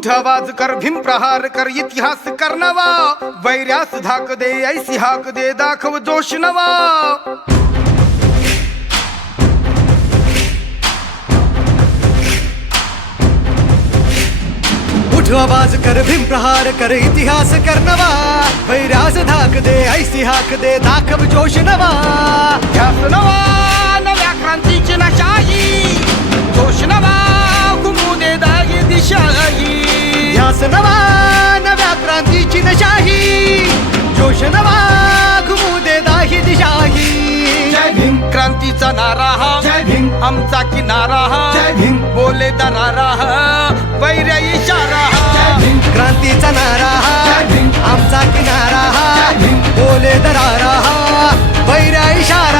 उठ आवाज कर, भीम प्रहार कर, इतिहास कर नवा, वैर्यास धाक दे, ऐसी हाक दे, दाखव जोश नवा. उठ आवाज कर, भीम प्रहार कर, इतिहास कर नवा, वैरास धाक दे, ऐसी हाक दे, दाखव जोश नवा. ध्यास नवा, नव्या क्रांतीची नशाही, जोश नवा, घुमू दे दागी दिशाही. ध्यास नवा, नव्या क्रांतीची नशाही, जोश नवा, घुमू दे दाही दिशाही. जय भीम क्रांतीचा नारा हा, जय भीम आमचा किनारा हा, जय भीम बोले दरारा हा, वैर्य इशारा हा. क्रांतीचा नारा हा, जय भीम आमचा किनारा हा, जय भीम बोले दरारा हा, वैरा इशारा